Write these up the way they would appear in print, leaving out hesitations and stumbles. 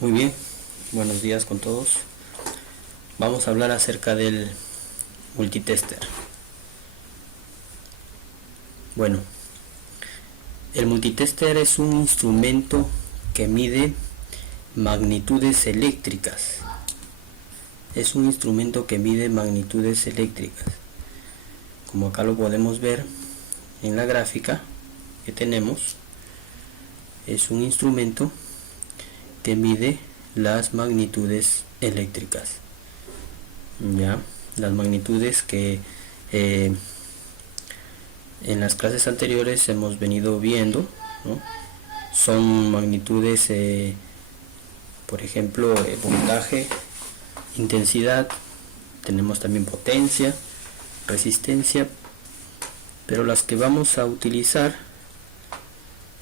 Muy bien, buenos días con todos. Vamos a hablar acerca del multitester. Bueno, el multitester es un instrumento que mide magnitudes eléctricas. Es un instrumento que mide magnitudes eléctricas. Como acá lo podemos ver en la gráfica que tenemos, es un instrumento que mide las magnitudes eléctricas. Ya, las magnitudes que en las clases anteriores hemos venido viendo, ¿no? Son magnitudes, por ejemplo, voltaje, intensidad, tenemos también potencia, resistencia, pero las que vamos a utilizar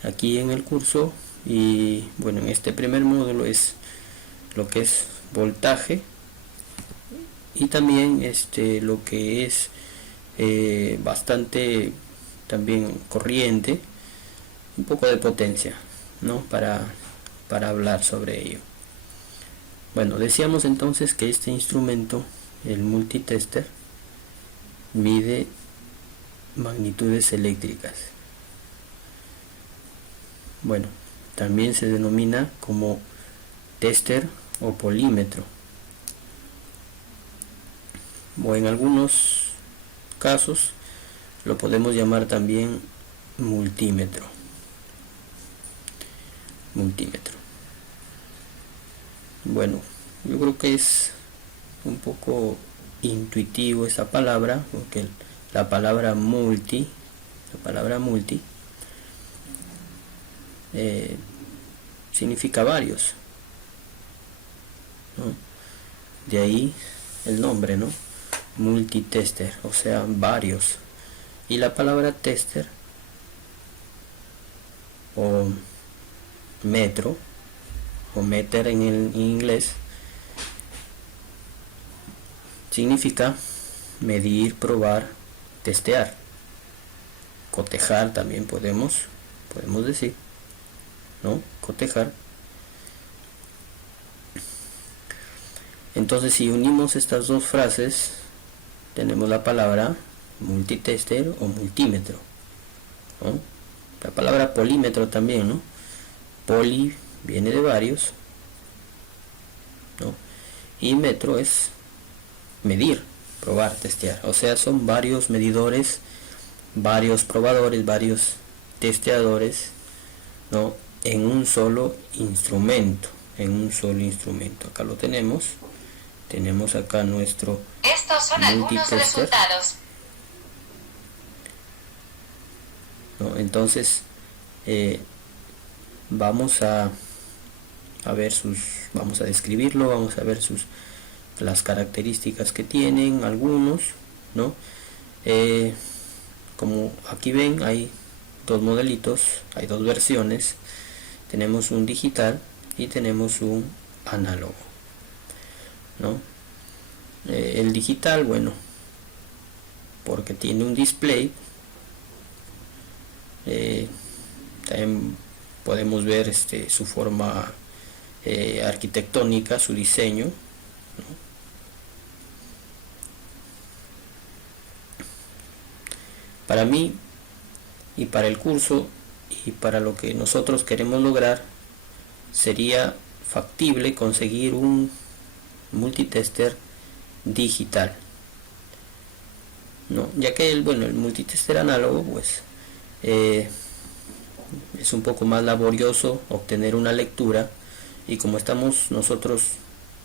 aquí en el curso y bueno, en este primer módulo es lo que es voltaje y también lo que es bastante también corriente, un poco de potencia, ¿no? para hablar sobre ello. Bueno, decíamos entonces que este instrumento, el multitester, mide magnitudes eléctricas. Bueno, también se denomina como tester o polímetro, o en algunos casos lo podemos llamar también multímetro. Bueno, yo creo que es un poco intuitivo esa palabra, porque la palabra multi significa varios, ¿no? De ahí el nombre, ¿no? Multitester, o sea, varios. Y la palabra tester o metro o meter en inglés significa medir, probar, testear, cotejar también podemos decir, ¿no? Cotejar. Entonces, si unimos estas dos frases, tenemos la palabra multitester o multímetro, ¿no? La palabra polímetro también, ¿no? Poli viene de varios, ¿no? Y metro es medir, probar, testear. O sea, son varios medidores, varios probadores, varios testeadores, ¿no? En un solo instrumento. Acá lo tenemos. Tenemos acá nuestro Estos son algunos resultados. ¿No? Entonces vamos a ver vamos a describirlo, vamos a ver las características que tienen algunos, ¿no? Como aquí ven, hay dos modelitos, hay dos versiones. Tenemos un digital y tenemos un análogo, ¿no? El digital, bueno, porque tiene un display, también podemos ver su forma arquitectónica, su diseño, ¿no? Para mí y para el curso y para lo que nosotros queremos lograr, sería factible conseguir un multitester digital, ¿no? Ya que el multitester análogo pues es un poco más laborioso obtener una lectura, y como estamos nosotros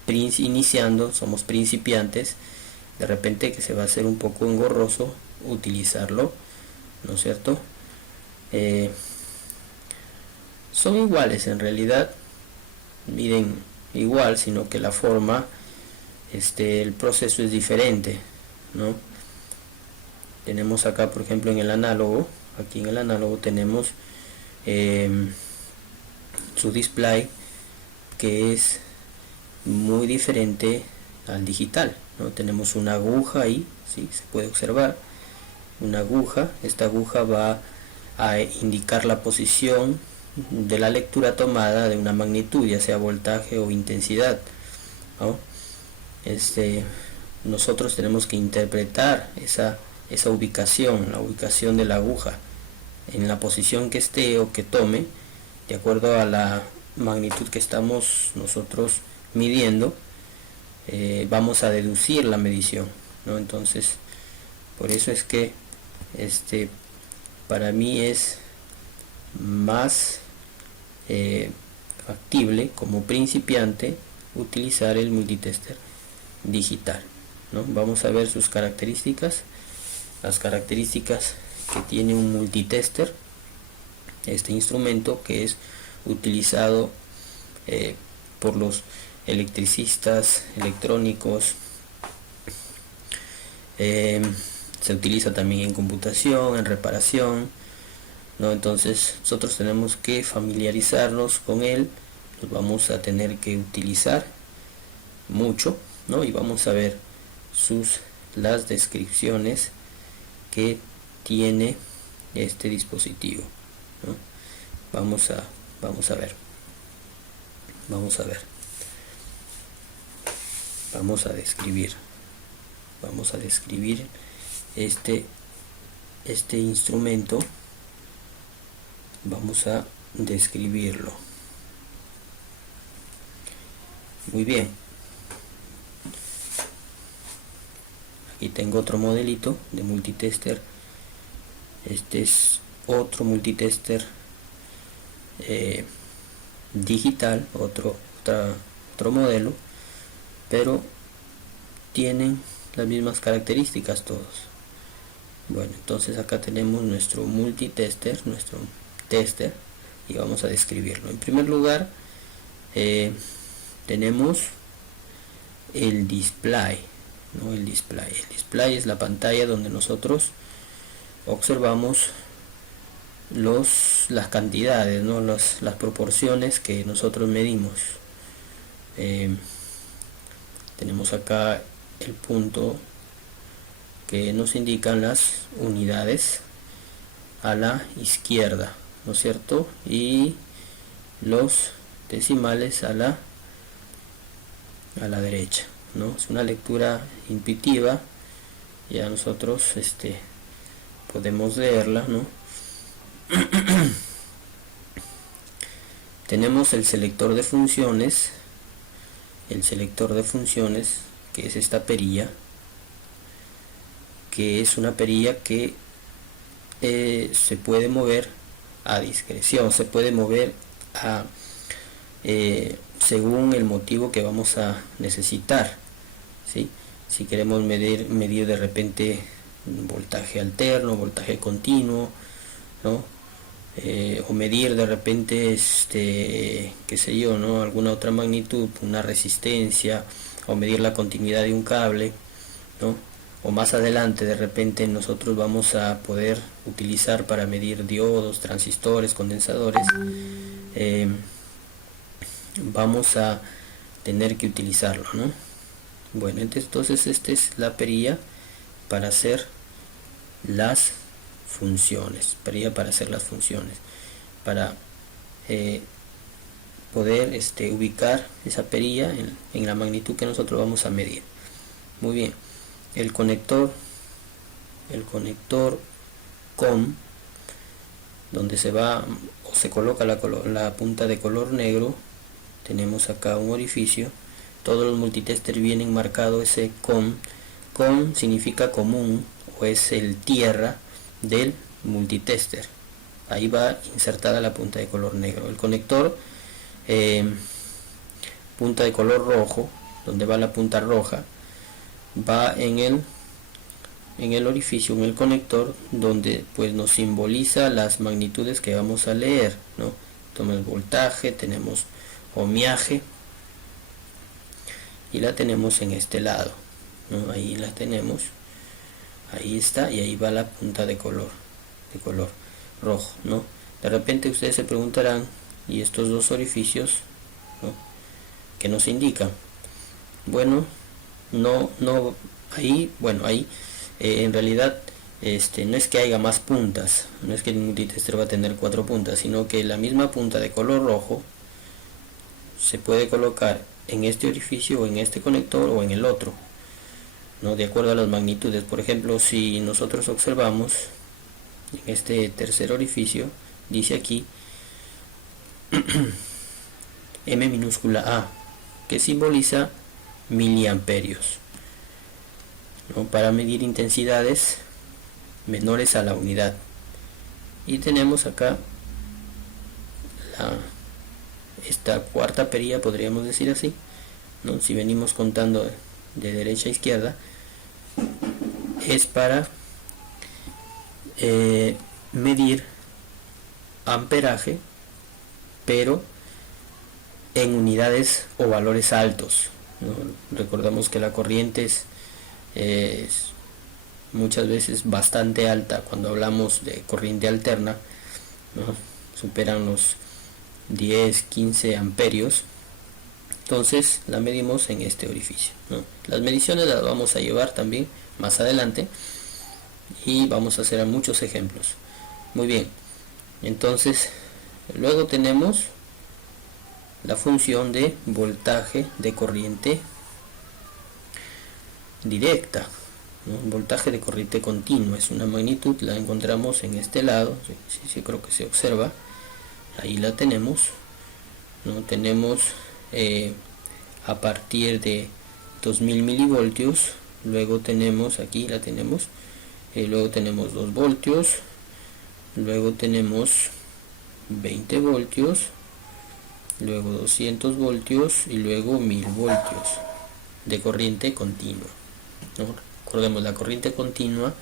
iniciando, somos principiantes, de repente que se va a hacer un poco engorroso utilizarlo, ¿no es cierto? Son iguales en realidad, miden igual, sino que la forma, el proceso es diferente, ¿no? Tenemos acá, por ejemplo, en el análogo, aquí en el análogo tenemos su display, que es muy diferente al digital, ¿no? Tenemos una aguja ahí, ¿sí? Se puede observar una aguja. Esta aguja va a indicar la posición de la lectura tomada de una magnitud, ya sea voltaje o intensidad, ¿no? Nosotros tenemos que interpretar esa ubicación, la ubicación de la aguja en la posición que esté o que tome, de acuerdo a la magnitud que estamos nosotros midiendo. Vamos a deducir la medición, ¿no? Entonces, por eso es que para mí es más factible como principiante utilizar el multitester digital, ¿no? Vamos a ver sus características, las características que tiene un multitester, este instrumento que es utilizado por los electricistas, electrónicos, se utiliza también en computación, en reparación, ¿no? Entonces nosotros tenemos que familiarizarnos con él, los vamos a tener que utilizar mucho, ¿no? Y vamos a ver las descripciones que tiene este dispositivo, ¿no? Vamos a ver, vamos a describir este instrumento, vamos a describirlo. Muy bien, aquí tengo otro modelito de multitester. Este es otro multitester digital, otro modelo, pero tienen las mismas características todos. Bueno, entonces acá tenemos nuestro multitester, nuestro tester, y vamos a describirlo. En primer lugar, tenemos el display, ¿no? El display es la pantalla donde nosotros observamos las cantidades, ¿no? Las proporciones que nosotros medimos. Tenemos acá el punto que nos indican las unidades a la izquierda, ¿no es cierto? Y los decimales a la derecha, ¿no? Es una lectura intuitiva, ya nosotros podemos leerla, ¿no? Tenemos el selector de funciones, que es esta perilla, que es una perilla que se puede mover a discreción, se puede mover según el motivo que vamos a necesitar, ¿sí? Si queremos medir de repente voltaje alterno, voltaje continuo, ¿no? O medir de repente qué sé yo, ¿no? Alguna otra magnitud, una resistencia, o medir la continuidad de un cable, ¿no? O más adelante de repente nosotros vamos a poder utilizar para medir diodos, transistores, condensadores, vamos a tener que utilizarlo, ¿no? Bueno, entonces esta es la perilla para hacer las funciones, para poder ubicar esa perilla en la magnitud que nosotros vamos a medir. Muy bien, el conector COM, donde se coloca la punta de color negro, tenemos acá un orificio. Todos los multitester vienen marcado ese COM. COM significa común, o es el tierra del multitester. Ahí va insertada la punta de color negro. El conector punta de color rojo, donde va la punta roja, va en el orificio, en el conector, donde pues nos simboliza las magnitudes que vamos a leer, ¿no? Tenemos voltaje, tenemos ohmiaje, y la tenemos en este lado, ¿no? Ahí la tenemos, ahí está, y ahí va la punta de color rojo, ¿no? De repente ustedes se preguntarán, ¿y estos dos orificios, ¿no? ¿Qué nos indican? Bueno, ahí en realidad no es que haya más puntas, no es que el multitester va a tener 4 puntas, sino que la misma punta de color rojo se puede colocar en este orificio o en este conector o en el otro, ¿no? De acuerdo a las magnitudes. Por ejemplo, si nosotros observamos en este tercer orificio, dice aquí M minúscula A, que simboliza miliamperios, ¿no? Para medir intensidades menores a la unidad. Y tenemos acá esta cuarta perilla, podríamos decir así, ¿no? Si venimos contando de derecha a izquierda, es para medir amperaje, pero en unidades o valores altos, ¿no? Recordamos que la corriente es muchas veces bastante alta cuando hablamos de corriente alterna, ¿no? Superan los 10, 15 amperios. Entonces la medimos en este orificio, ¿no? Las mediciones las vamos a llevar también más adelante y vamos a hacer muchos ejemplos. Muy bien, entonces luego tenemos la función de voltaje de corriente directa, ¿no? Voltaje de corriente continua es una magnitud, la encontramos en este lado, sí, creo que se observa, ahí la tenemos, ¿no? Tenemos a partir de 2000 milivoltios, luego tenemos, aquí la tenemos, luego tenemos 2 voltios, luego tenemos 20 voltios, luego 200 voltios y luego 1000 voltios de corriente continua, ¿no? Recordemos, la corriente continua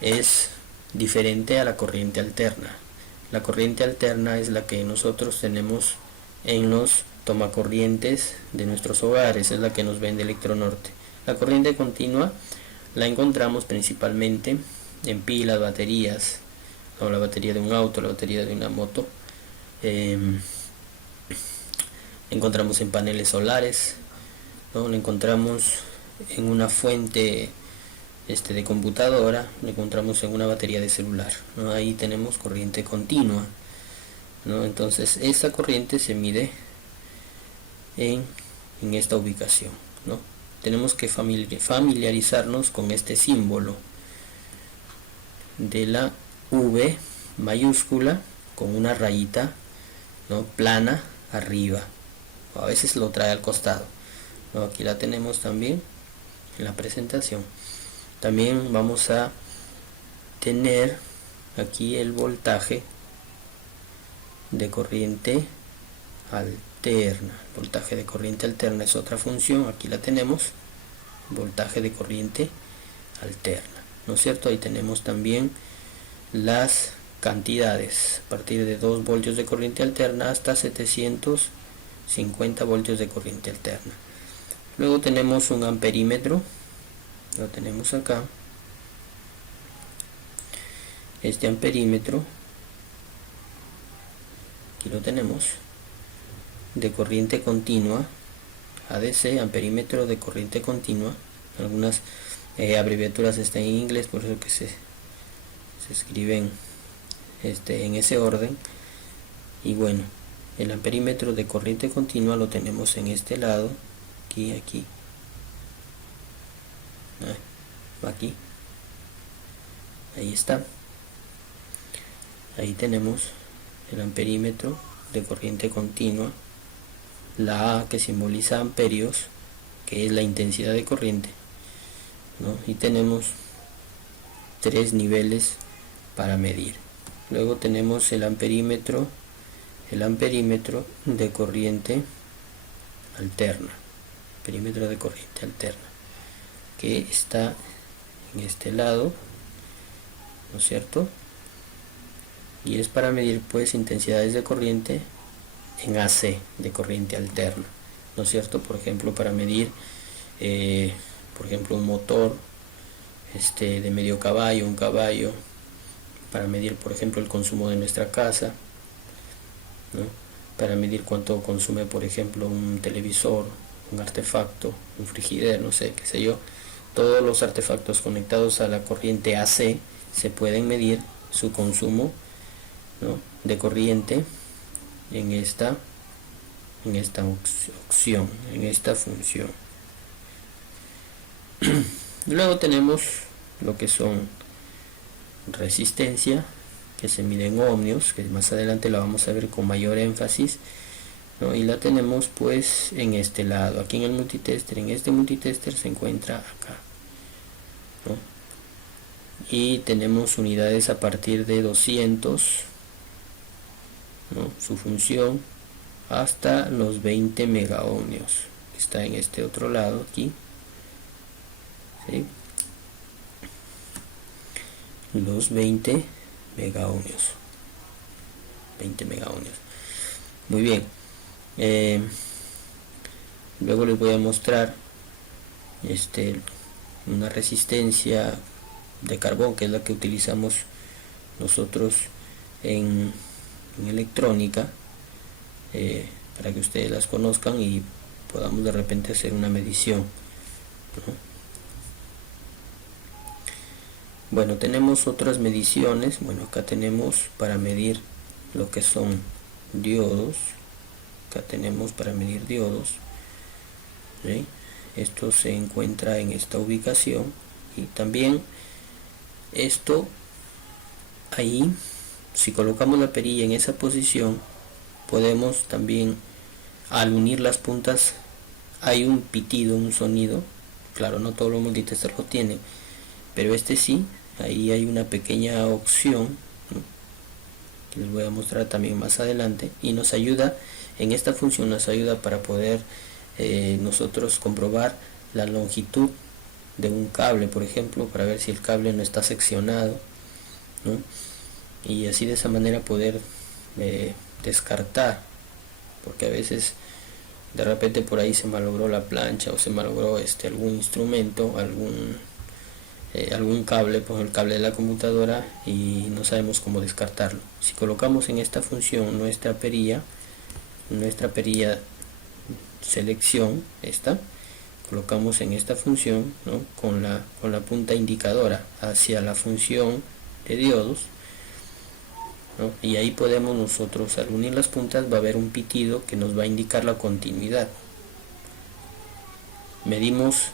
es diferente a la corriente alterna. La corriente alterna es la que nosotros tenemos en los tomacorrientes de nuestros hogares, es la que nos vende Electronorte. La corriente continua la encontramos principalmente en pilas, baterías, ¿no? La batería de un auto, la batería de una moto, encontramos en paneles solares, ¿no? La encontramos en una fuente de computadora, la encontramos en una batería de celular, ¿no? Ahí tenemos corriente continua, ¿no? Entonces esta corriente se mide en esta ubicación, ¿no? Tenemos que familiarizarnos con este símbolo de la V mayúscula con una rayita, ¿no? Plana arriba, a veces lo trae al costado, ¿no? Aquí la tenemos también en la presentación. También vamos a tener aquí el voltaje de corriente alterna. Voltaje de corriente alterna es otra función, aquí la tenemos, voltaje de corriente alterna, ¿no es cierto? Ahí tenemos también las cantidades, a partir de 2 voltios de corriente alterna hasta 750 voltios de corriente alterna. Luego tenemos un amperímetro, lo tenemos acá, este amperímetro, aquí lo tenemos, de corriente continua, ADC, amperímetro de corriente continua. Algunas abreviaturas están en inglés, por eso que se escriben en ese orden. Y bueno, el amperímetro de corriente continua lo tenemos en este lado, aquí, aquí, ahí está, ahí tenemos el amperímetro de corriente continua, la A que simboliza amperios, que es la intensidad de corriente, ¿no? Y tenemos 3 niveles para medir. Luego tenemos el amperímetro de corriente alterna, perímetro de corriente alterna, que está en este lado, ¿no es cierto? Y es para medir pues intensidades de corriente en AC, de corriente alterna, ¿no es cierto? Por ejemplo, para medir por ejemplo un motor de medio caballo, un caballo, para medir por ejemplo el consumo de nuestra casa, ¿no? Para medir cuánto consume por ejemplo un televisor, un artefacto, un frigider, no sé, qué sé yo, todos los artefactos conectados a la corriente AC se pueden medir su consumo, ¿no?, de corriente en esta opción, en esta función. Luego tenemos lo que son resistencia, que se mide en ohmios, que más adelante la vamos a ver con mayor énfasis, ¿no? Y la tenemos pues en este lado, aquí en el multitester. En este multitester se encuentra acá, ¿no? Y tenemos unidades a partir de 200, ¿no?, su función, hasta los 20 megaohmios. Está en este otro lado aquí, ¿sí? Los 20 megaohmios. 20 megaohmios. Muy bien. Luego les voy a mostrar una resistencia de carbón, que es la que utilizamos nosotros en electrónica, para que ustedes las conozcan y podamos de repente hacer una medición, ¿no? Bueno, tenemos otras mediciones. Bueno, acá tenemos para medir lo que son diodos. Acá tenemos para medir diodos, ¿sí? Esto se encuentra en esta ubicación, y también esto ahí, si colocamos la perilla en esa posición, podemos también, al unir las puntas, hay un pitido, un sonido. Claro, no todos los multitesters lo tienen, pero este sí. Ahí hay una pequeña opción, ¿no?, que les voy a mostrar también más adelante, y nos ayuda en esta función, nos ayuda para poder nosotros comprobar la longitud de un cable, por ejemplo, para ver si el cable no está seccionado, ¿no?, y así de esa manera poder descartar, porque a veces de repente por ahí se malogró la plancha, o se malogró algún instrumento, algún cable, pues el cable de la computadora, y no sabemos cómo descartarlo. Si colocamos en esta función nuestra perilla selección, colocamos en esta función, ¿no?, con la punta indicadora hacia la función de diodos, ¿no?, y ahí podemos nosotros, al unir las puntas, va a haber un pitido que nos va a indicar la continuidad. Medimos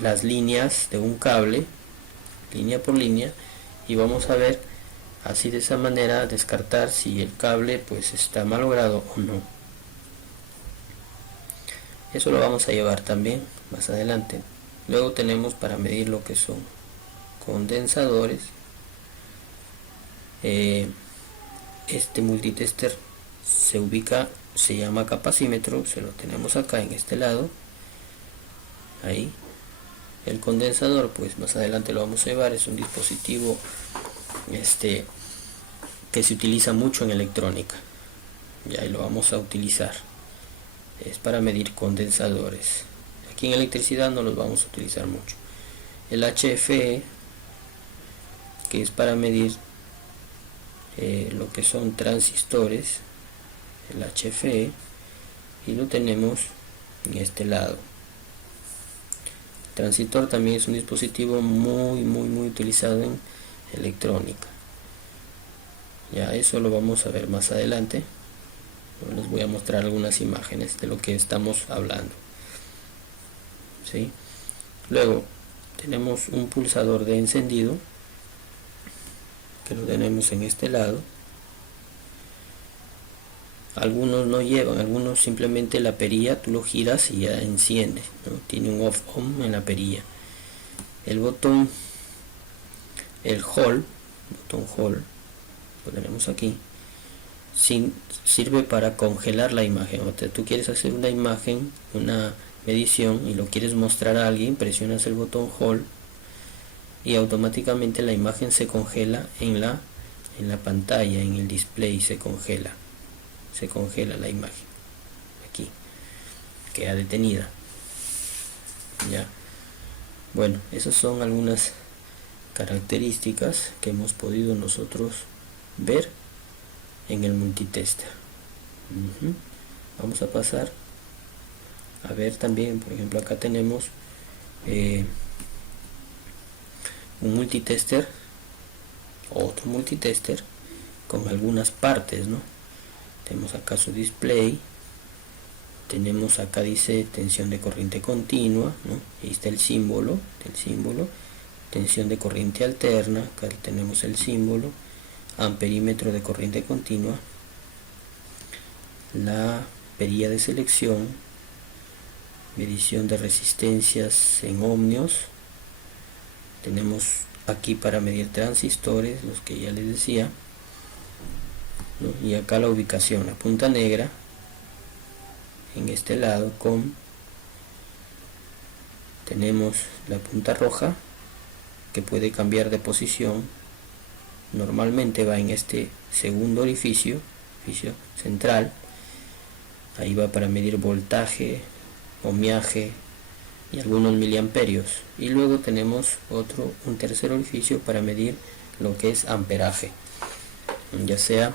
las líneas de un cable, línea por línea, y vamos a ver así, de esa manera, descartar si el cable pues está malogrado o no. Eso lo vamos a llevar también más adelante. Luego tenemos para medir lo que son condensadores. Este multitester se llama capacímetro, se lo tenemos acá en este lado. Ahí. El condensador, pues más adelante lo vamos a llevar, es un dispositivo que se utiliza mucho en electrónica, ya, y lo vamos a utilizar. Es para medir condensadores. Aquí en electricidad no los vamos a utilizar mucho. El HFE, que es para medir lo que son transistores, el HFE, y lo tenemos en este lado. Transistor también es un dispositivo muy utilizado en electrónica. Ya, eso lo vamos a ver más adelante. Les voy a mostrar algunas imágenes de lo que estamos hablando, ¿sí? Luego tenemos un pulsador de encendido, que lo tenemos en este lado. Algunos no llevan, algunos simplemente la perilla tú lo giras y ya enciende, ¿no? Tiene un off-on en la perilla. El botón, el botón hold, lo tenemos aquí, sirve para congelar la imagen. O sea, tú quieres hacer una imagen, una medición, y lo quieres mostrar a alguien, presionas el botón hold y automáticamente la imagen se congela en la pantalla, en el display, se congela la imagen. Aquí queda detenida. Ya. Bueno, esas son algunas características que hemos podido nosotros ver en el multitester. Vamos a pasar a ver también, por ejemplo, acá tenemos un multitester otro multitester con algunas partes, ¿no? Tenemos acá su display, tenemos acá dice tensión de corriente continua, ¿no? Ahí está el símbolo, tensión de corriente alterna, acá tenemos el símbolo, amperímetro de corriente continua, la perilla de selección, medición de resistencias en ohmios, tenemos aquí para medir transistores, los que ya les decía, ¿no? Y acá la ubicación, la punta negra en este lado tenemos la punta roja que puede cambiar de posición, normalmente va en este segundo orificio central, ahí va para medir voltaje, ohmiaje y algunos miliamperios, y luego tenemos un tercer orificio para medir lo que es amperaje, ya sea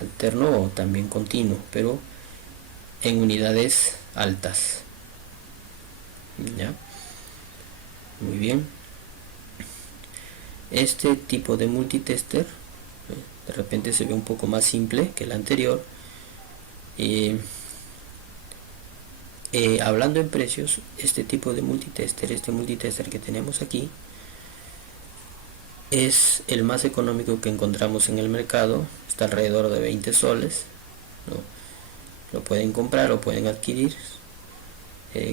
alterno o también continuo, pero en unidades altas. ¿Ya? Muy bien. Este tipo de multitester de repente se ve un poco más simple que el anterior. Hablando en precios, este tipo de multitester, este multitester que tenemos aquí, es el más económico que encontramos en el mercado, está alrededor de 20 soles, ¿no? Lo pueden comprar o pueden adquirir.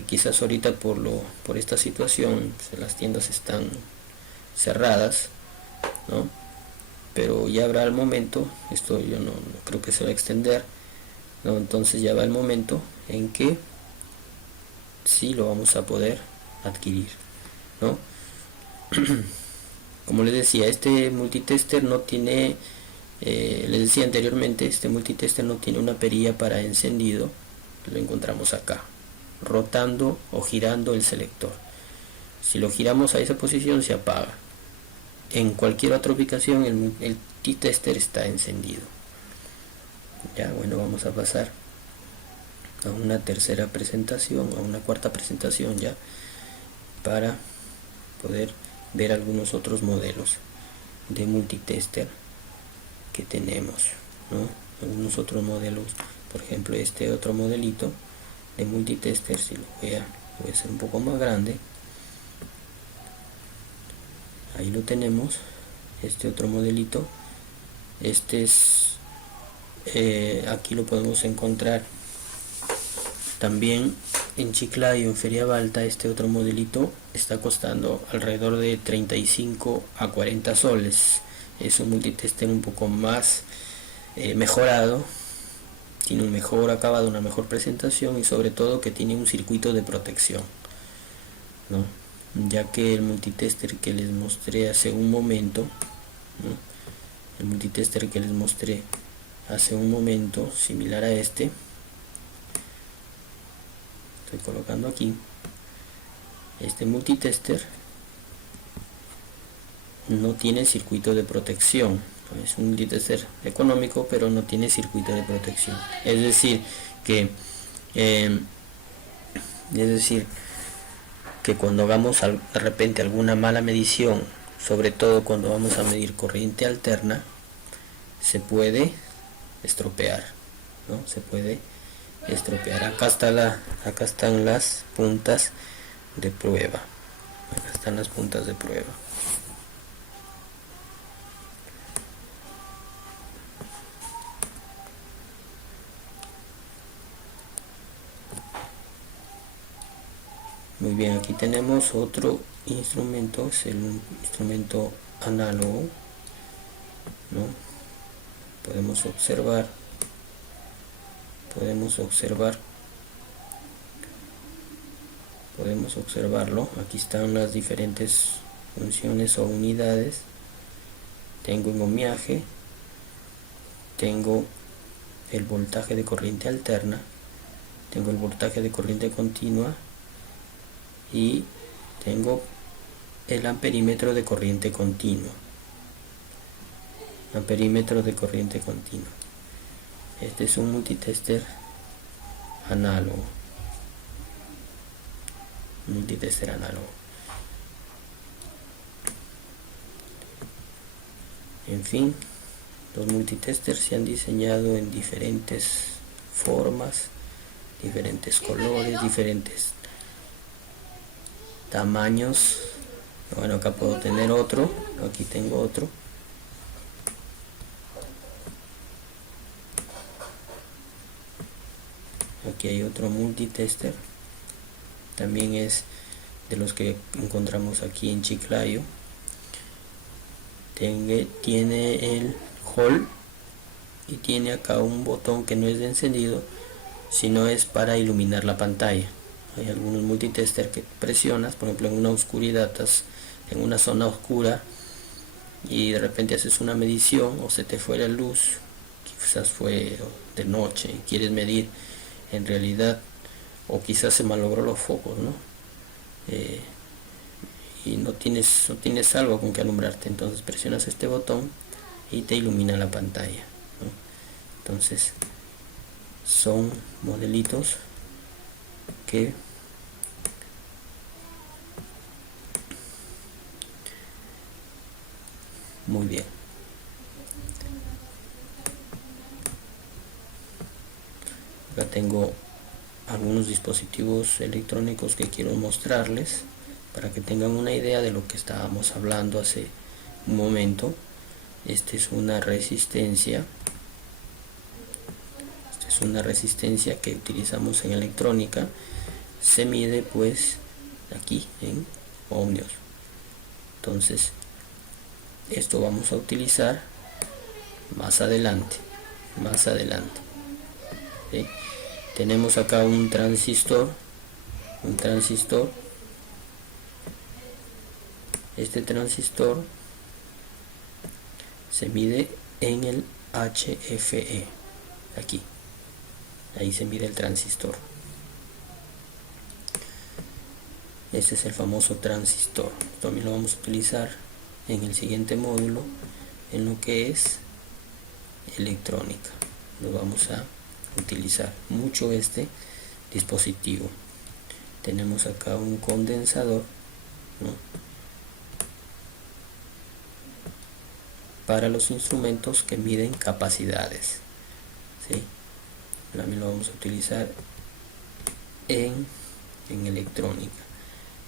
Quizás ahorita por esta situación las tiendas están cerradas, ¿no? Pero ya habrá el momento, esto yo no creo que se va a extender, ¿no? Entonces ya va el momento en que sí lo vamos a poder adquirir, ¿no? Como les decía, este multitester no tiene, les decía anteriormente, este multitester no tiene una perilla para encendido, lo encontramos acá, rotando o girando el selector. Si lo giramos a esa posición se apaga. En cualquier otra ubicación el T-tester está encendido. Ya, bueno, vamos a pasar a una tercera presentación, a una cuarta presentación ya, para poder ver algunos otros modelos de multitester que tenemos, ¿no? Algunos otros modelos, por ejemplo este otro modelito de multitester, si lo voy a hacer un poco más grande, ahí lo tenemos, este otro modelito, este es aquí lo podemos encontrar también en Chiclayo, en Feria Balta. Este otro modelito está costando alrededor de 35 a 40 soles. Es un multitester un poco más mejorado, tiene un mejor acabado, una mejor presentación y sobre todo que tiene un circuito de protección, ¿no? Ya que el multitester que les mostré hace un momento, ¿no? El multitester que les mostré hace un momento, similar a este, estoy colocando aquí, este multitester no tiene circuito de protección. Es un multitester económico, pero no tiene circuito de protección. Es decir que cuando hagamos de repente alguna mala medición, sobre todo cuando vamos a medir corriente alterna, se puede estropear, ¿no? Se puede estropear. Acá están las puntas de prueba. Acá están las puntas de prueba. Muy bien, aquí tenemos otro instrumento, es el instrumento análogo, ¿no? Podemos observarlo. Aquí están las diferentes funciones o unidades. Tengo un ohmiaje, tengo el voltaje de corriente alterna, tengo el voltaje de corriente continua y tengo el amperímetro de corriente continua. Este es un multitester análogo. En fin, los multitesters se han diseñado en diferentes formas, diferentes colores, diferentes tamaños. Bueno, acá puedo tener otro, aquí tengo otro. Aquí hay otro multitester, también es de los que encontramos aquí en Chiclayo. Tiene el hall y tiene acá un botón que no es de encendido, sino es para iluminar la pantalla. Hay algunos multitester que presionas, por ejemplo en una oscuridad, estás en una zona oscura y de repente haces una medición o se te fue la luz, quizás fue de noche y quieres medir en realidad, o quizás se malogró los focos, ¿no? Y no tienes algo con que alumbrarte, entonces presionas este botón y te ilumina la pantalla, ¿no? Entonces son modelitos que muy bien. Acá tengo algunos dispositivos electrónicos que quiero mostrarles para que tengan una idea de lo que estábamos hablando hace un momento. Esta es una resistencia. Es una resistencia que utilizamos en electrónica. Se mide pues aquí en ohmios. Entonces esto vamos a utilizar más adelante. ¿Sí? Tenemos acá un transistor. Este transistor se mide en el HFE. Aquí. Ahí se mide el transistor. Este es el famoso transistor. También lo vamos a utilizar en el siguiente módulo, en lo que es electrónica. Lo vamos a utilizar mucho este dispositivo. Tenemos acá un condensador, ¿no?, para los instrumentos que miden capacidades, ¿sí? También lo vamos a utilizar en electrónica.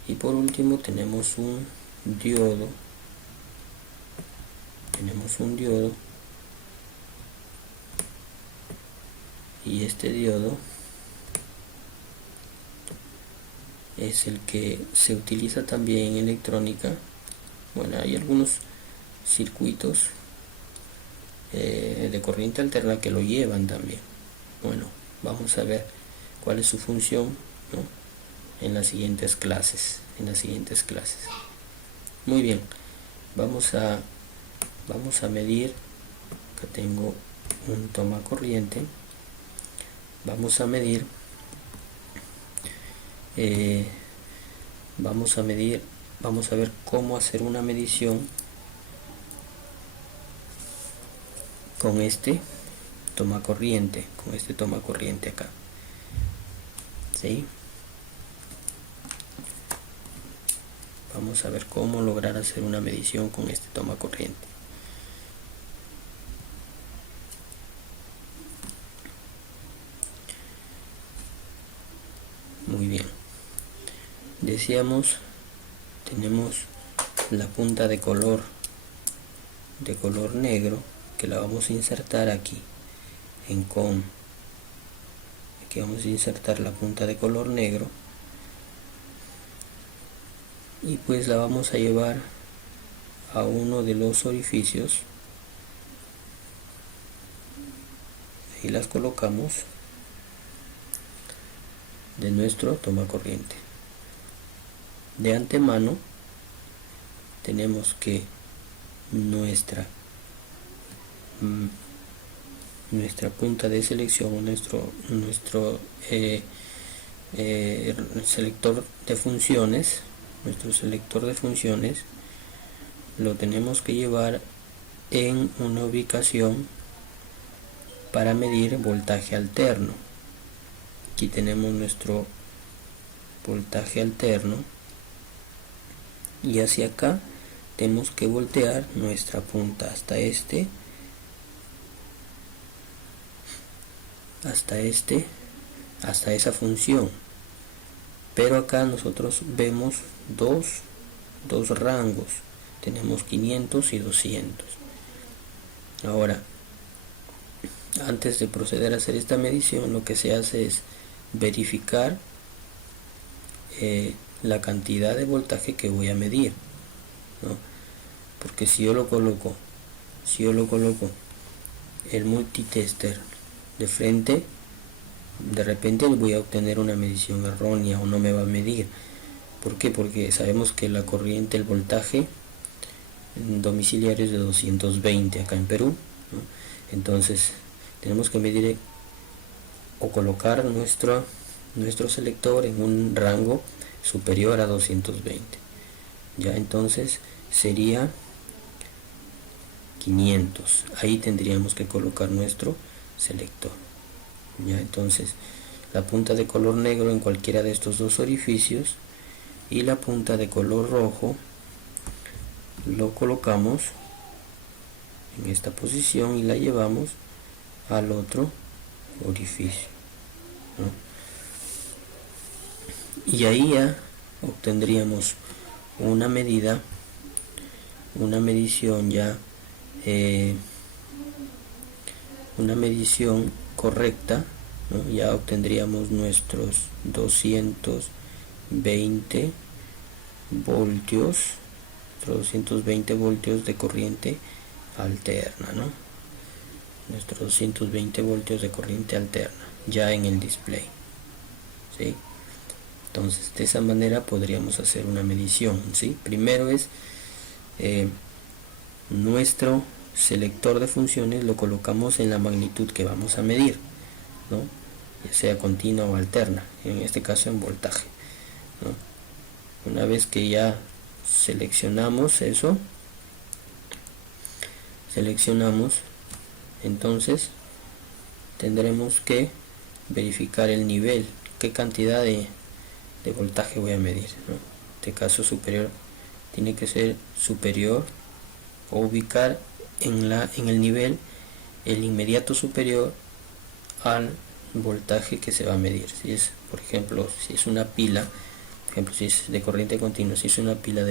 Y por último tenemos un diodo. Y este diodo es el que se utiliza también en electrónica. Bueno, hay algunos circuitos de corriente alterna que lo llevan también. Bueno, vamos a ver cuál es su función, ¿no?, en las siguientes clases. Muy bien, vamos a medir. Acá tengo un toma corriente. Vamos a medir vamos a ver cómo hacer una medición con este toma corriente acá, ¿sí? Vamos a ver cómo lograr hacer una medición con este toma corriente. Muy bien, decíamos, tenemos la punta de color negro, que la vamos a insertar aquí en COM. Aquí vamos a insertar la punta de color negro y pues la vamos a llevar a uno de los orificios. Ahí las colocamos de nuestro toma corriente. De antemano tenemos que nuestra punta de selección, nuestro selector de funciones, lo tenemos que llevar en una ubicación para medir voltaje alterno. Aquí tenemos nuestro voltaje alterno y hacia acá tenemos que voltear nuestra punta hasta hasta esa función. Pero acá nosotros vemos dos rangos, tenemos 500 y 200. Ahora, antes de proceder a hacer esta medición, lo que se hace es verificar la cantidad de voltaje que voy a medir, ¿no? Porque si yo lo coloco el multitester de frente, de repente voy a obtener una medición errónea o no me va a medir. ¿Por qué? Porque sabemos que la corriente, el voltaje domiciliario es de 220 acá en Perú, ¿no? Entonces tenemos que medir o colocar nuestro selector en un rango superior a 220. Ya entonces sería 500. Ahí tendríamos que colocar nuestro selector. Ya entonces la punta de color negro en cualquiera de estos dos orificios y la punta de color rojo lo colocamos en esta posición y la llevamos al otro orificio, ¿no? Y ahí ya obtendríamos una medición ya, una medición correcta, ¿no? Ya obtendríamos nuestros 220 voltios, 220 voltios de corriente alterna, ¿no? Nuestros 220 voltios de corriente alterna ya en el display, ¿sí? Entonces de esa manera podríamos hacer una medición, ¿sí? Primero es nuestro selector de funciones lo colocamos en la magnitud que vamos a medir, ¿no? Ya sea continua o alterna, en este caso en voltaje, ¿no? Una vez que ya seleccionamos eso, entonces tendremos que verificar el nivel, qué cantidad de voltaje voy a medir, ¿no? En este caso superior, tiene que ser superior o ubicar en el nivel el inmediato superior al voltaje que se va a medir. Si es, por ejemplo, si es una pila, por ejemplo, si es de corriente continua, si es una pila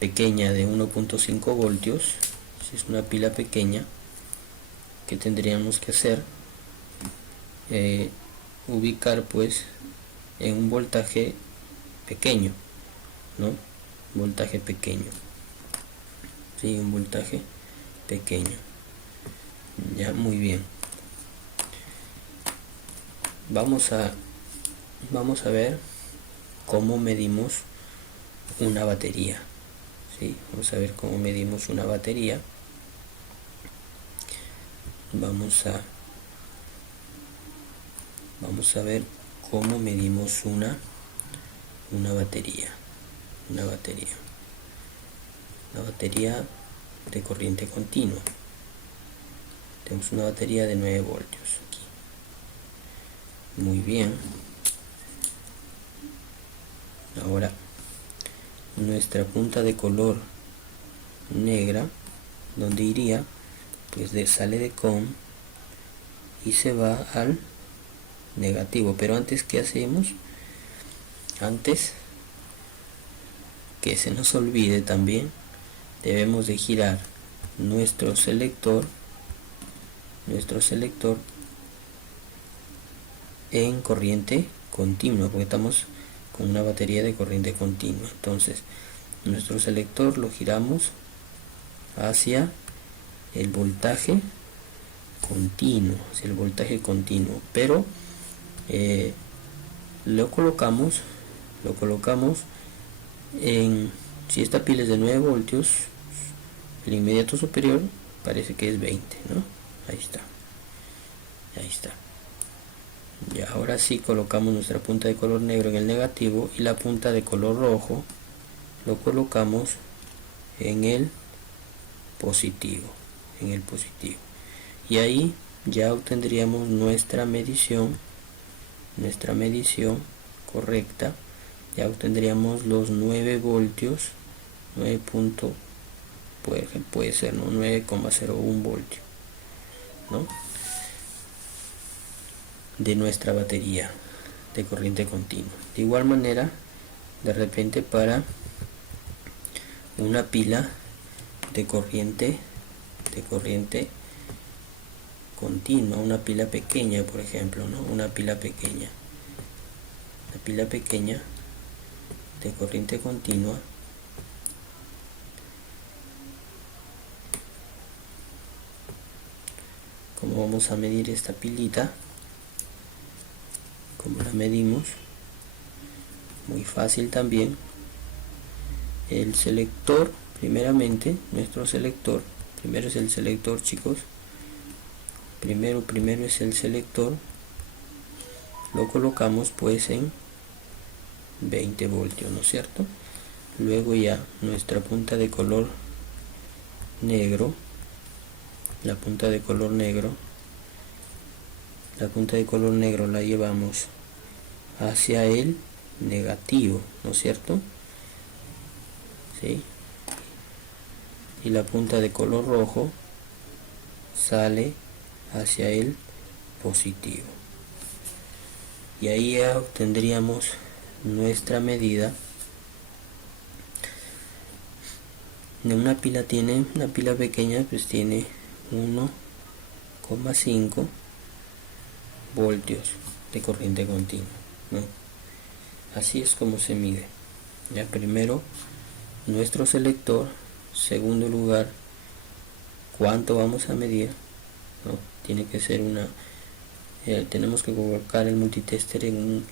pequeña de 1.5 voltios, si es una pila pequeña, ¿qué tendríamos que hacer? Ubicar pues en un voltaje pequeño, ¿no? Voltaje pequeño, sí, un voltaje pequeño. Ya, muy bien. Vamos a ver cómo medimos una batería, ¿sí? Vamos a ver cómo medimos una batería. Vamos a ver cómo medimos una batería de corriente continua. Tenemos una batería de 9 voltios aquí. Muy bien. Ahora nuestra punta de color negra, donde iría, pues sale de COM y se va al negativo. Pero antes, ¿qué hacemos? Antes que se nos olvide, también debemos de girar nuestro selector en corriente continua, porque estamos con una batería de corriente continua. Entonces nuestro selector lo giramos hacia el voltaje continuo, pero lo colocamos en, si esta pila es de 9 voltios, el inmediato superior parece que es 20, ¿no? Ahí está. Y ahora sí colocamos nuestra punta de color negro en el negativo y la punta de color rojo lo colocamos en el positivo, y ahí ya obtendríamos nuestra medición correcta. Ya obtendríamos los 9 voltios, 9.9 puede ser, ¿no? 9,01 voltios, ¿no? De nuestra batería de corriente continua. De igual manera, de repente para una pila de corriente continua, una pila pequeña, por ejemplo, ¿no? Una pila pequeña de corriente continua, ¿cómo vamos a medir esta pilita? ¿Cómo la medimos? Muy fácil también. El selector, primeramente, nuestro selector, primero es el selector, chicos. Primero es el selector. Lo colocamos pues en 20 voltios, ¿no es cierto? Luego ya nuestra punta de color negro, la punta de color negro la llevamos hacia el negativo, ¿no es cierto? ¿Sí? Y la punta de color rojo sale hacia el positivo. Y ahí ya obtendríamos nuestra medida. Una pila pequeña pues tiene 1,5 voltios de corriente continua, ¿no? Así es como se mide. Ya primero nuestro selector, segundo lugar cuánto vamos a medir, ¿no? Tiene que ser tenemos que colocar el multitester en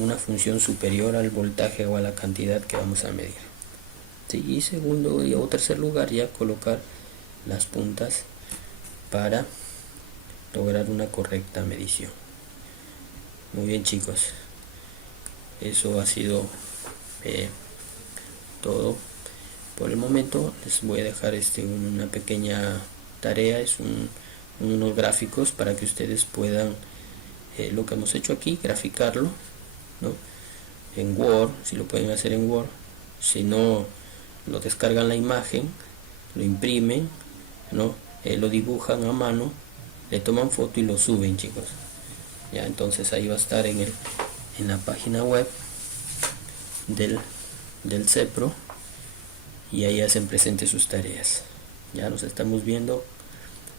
una función superior al voltaje o a la cantidad que vamos a medir. Sí, y segundo o tercer lugar ya colocar las puntas para lograr una correcta medición. Muy bien, chicos, eso ha sido todo por el momento. Les voy a dejar una pequeña tarea, es unos gráficos para que ustedes puedan lo que hemos hecho aquí, graficarlo, ¿no? En Word, si lo pueden hacer en Word. Si no, lo descargan la imagen, lo imprimen, ¿no? Lo dibujan a mano, le toman foto y lo suben, chicos. Ya, entonces ahí va a estar en la página web del CEPRO, y ahí hacen presente sus tareas. Ya nos estamos viendo.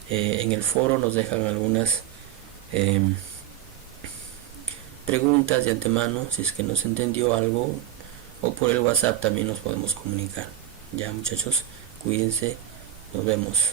En el foro nos dejan algunas preguntas de antemano, si es que no se entendió algo, o por el WhatsApp también nos podemos comunicar. Ya, muchachos, cuídense, nos vemos.